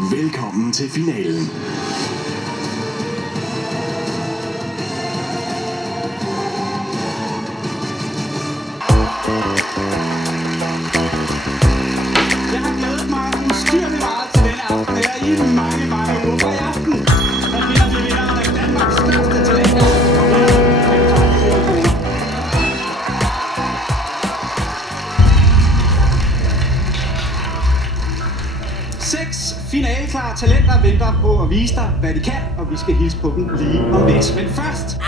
Velkommen til finalen. Jeg har glædet mig ustyrligt meget til denne aften her i mange uger. For i aften, der finder vi vinderen af Danmarks største talenter. 6 finaleklare talenter venter på at vise dig, hvad de kan, og vi skal hilse på dem lige om lidt. Men først...